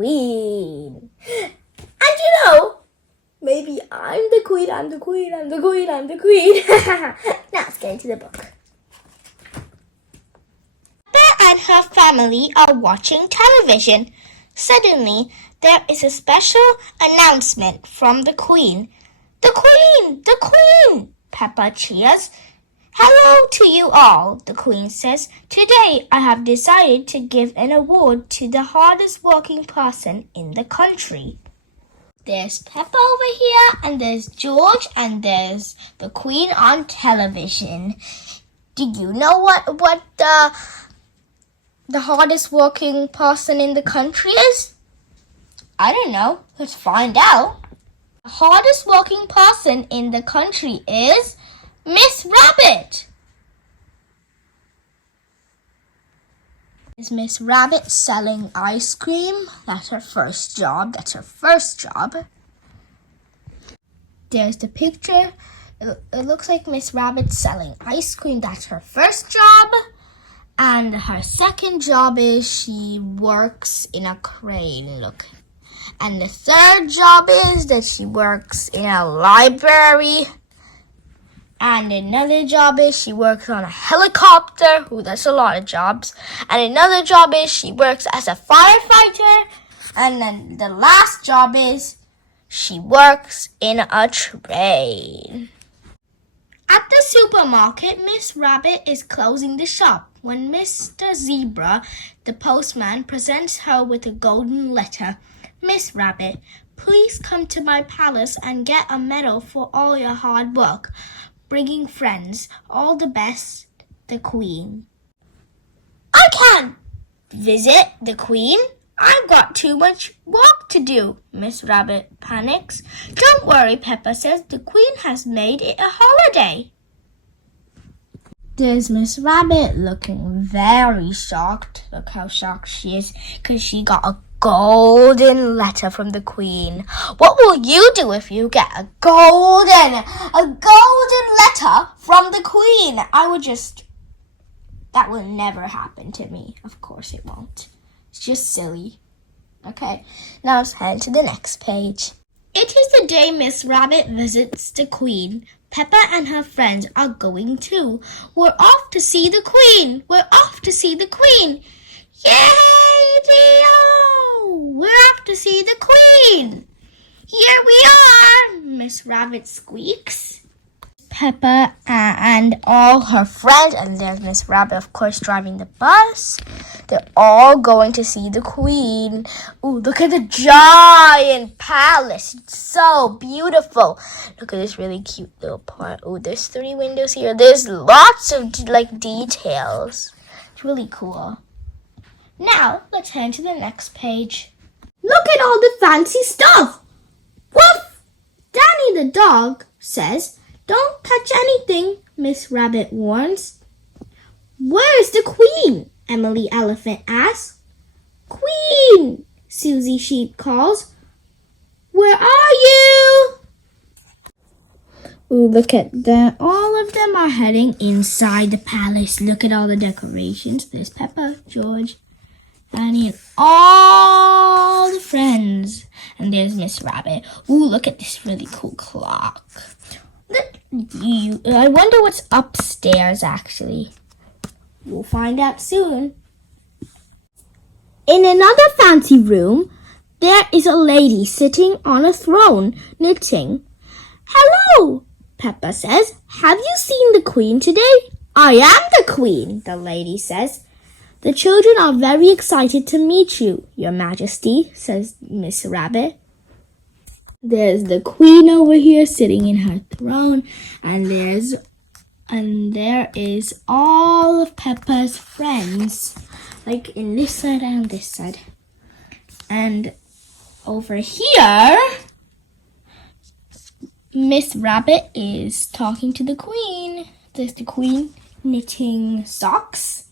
queen. And maybe I'm the queen. Now let's get into the book. Peppa and her family are watching television. Suddenly, there is a special announcement from the queen. The queen! The queen! Peppa cheers. Hello to you all, the queen says. Today I have decided to give an award to the hardest working person in the country. There's Peppa over here, and there's George, and there's the queen on television. Do you know what the hardest working person in the country is? I don't know. Let's find out. The hardest working person in the country is Miss Rabbit. Is Miss Rabbit selling ice cream? That's her first job. There's the picture. It looks like Miss Rabbit's selling ice cream. That's her first job. And her second job is she works in a crane. Look. And the third job is that she works in a library. And another job is she works on a helicopter. Ooh, that's a lot of jobs. And another job is she works as a firefighter. And then the last job is she works in a train. At the supermarket, Miss Rabbit is closing the shop when Mr. Zebra, the postman, presents her with a golden letter. Miss Rabbit, please come to my palace and get a medal for all your hard work. Bringing friends, all the best, the Queen. I can't visit the Queen. I've got too much work to do, Miss Rabbit panics. Don't worry, Peppa says. The Queen has made it a holiday. There's Miss Rabbit looking very shocked. Look how shocked she is because she got a golden letter from the Queen. What will you do if you get a golden letter from the Queen? That will never happen to me. Of course it won't. It's just silly. Okay, now let's head to the next page. It is the day Miss Rabbit visits the Queen. Peppa and her friends are going too. We're off to see the Queen. Yay, Dio! We're off to see the Queen. Here we are, Miss Rabbit squeaks. Peppa and all her friends, and there's Miss Rabbit, of course, driving the bus. They're all going to see the Queen. Ooh, look at the giant palace. It's so beautiful. Look at this really cute little part. Ooh, there's 3 windows here. There's lots of, details. It's really cool. Now, let's head to the next page. Look at all the fancy stuff. Woof! Danny the dog says, "Don't touch anything," Miss Rabbit warns. "Where's the Queen?" Emily Elephant asks. "Queen!" Susie Sheep calls. "Where are you?" Ooh, look at them. All of them are heading inside the palace. Look at all the decorations. There's Peppa, George, Danny, and all the friends. And there's Miss Rabbit. Ooh, look at this really cool clock. I wonder what's upstairs, actually. We'll find out soon. In another fancy room, there is a lady sitting on a throne, knitting. "Hello," Peppa says. "Have you seen the Queen today?" "I am the Queen," the lady says. "The children are very excited to meet you, Your Majesty," says Miss Rabbit. There's the Queen over here sitting in her throne, and there is all of Peppa's friends, like in this side and this side. And over here, Miss Rabbit is talking to the Queen. There's the Queen knitting socks.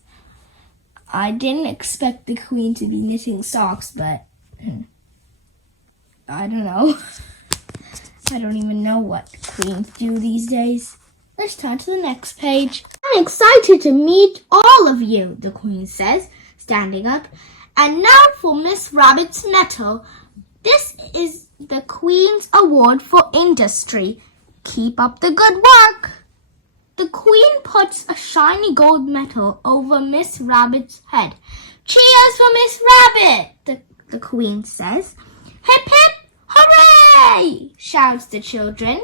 I didn't expect the Queen to be knitting socks, but I don't know. I don't even know what queens do these days. Let's turn to the next page. "I'm excited to meet all of you," the Queen says, standing up. And now for Miss Rabbit's medal. This is the Queen's Award for Industry. Keep up the good work. The Queen puts a shiny gold medal over Miss Rabbit's head. Cheers for Miss Rabbit, the Queen says. Hip hip, hooray! Shouts the children.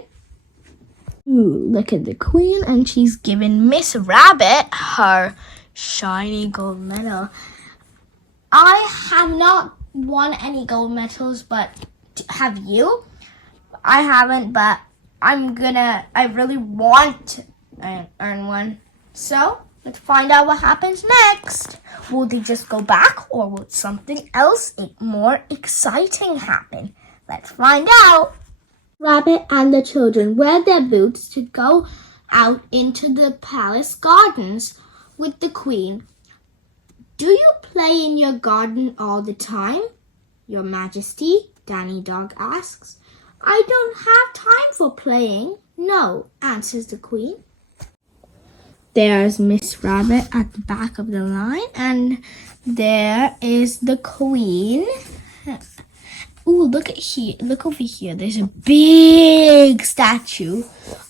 Ooh, look at the Queen, and she's given Miss Rabbit her shiny gold medal. I have not won any gold medals, but have you? I haven't, but I really want to earn one. So, let's find out what happens next. Will they just go back, or will something else more exciting happen? Let's find out. Rabbit and the children wear their boots to go out into the palace gardens with the Queen. Do you play in your garden all the time, Your Majesty? Danny Dog asks. I don't have time for playing. No, answers the Queen. There's Miss Rabbit at the back of the line, and there is the Queen. Ooh, look over here. There's a big statue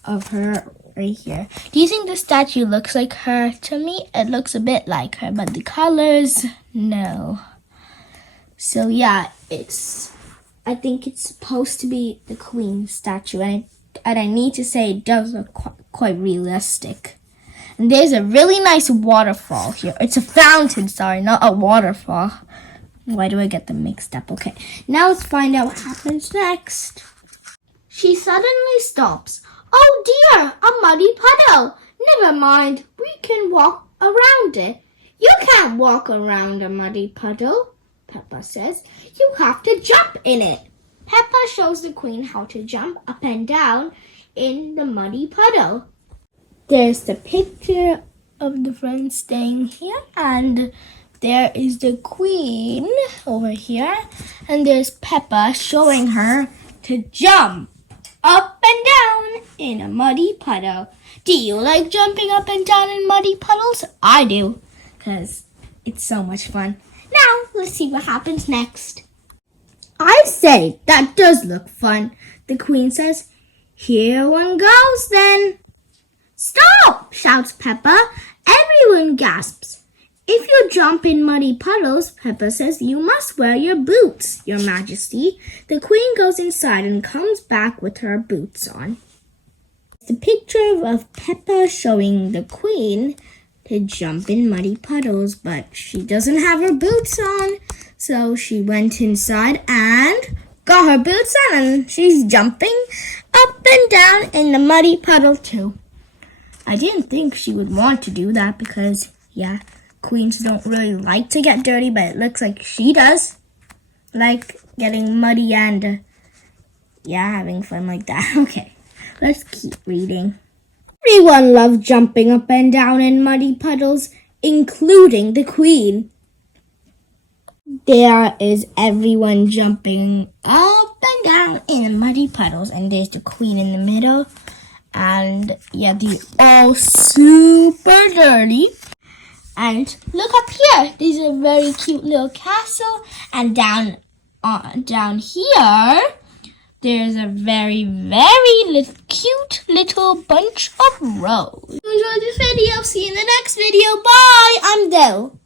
of her right here. Do you think the statue looks like her? To me, it looks a bit like her, but the colors, no. So yeah, I think it's supposed to be the Queen statue, and I need to say it does look quite realistic. And there's a really nice waterfall here. It's a fountain, sorry, not a waterfall. Why do I get them mixed up? Okay, now let's find out what happens next. She suddenly stops. Oh dear, a muddy puddle. Never mind, we can walk around it. You can't walk around a muddy puddle, Peppa says. You have to jump in it. Peppa shows the Queen how to jump up and down in the muddy puddle. There's the picture of the friends staying here, and there is the Queen over here, and there's Peppa showing her to jump up and down in a muddy puddle. Do you like jumping up and down in muddy puddles? I do, because it's so much fun. Now, let's see what happens next. I say, that does look fun, the Queen says. Here one goes then. Stop, shouts Peppa. Everyone gasps. If you jump in muddy puddles, Peppa says, you must wear your boots, Your Majesty. The Queen goes inside and comes back with her boots on. The picture of Peppa showing the Queen to jump in muddy puddles, but she doesn't have her boots on. So she went inside and got her boots on, and she's jumping up and down in the muddy puddle too. I didn't think she would want to do that because, yeah, Queens don't really like to get dirty, but it looks like she does. Like getting muddy and, having fun like that. Okay, let's keep reading. Everyone loved jumping up and down in muddy puddles, including the Queen. There is everyone jumping up and down in muddy puddles, and there's the Queen in the middle. And yeah, they're all super dirty. And look up here. There's a very cute little castle. And down here, there's a very, very cute little bunch of roses. If you enjoyed this video, see you in the next video. Bye. I'm Dell.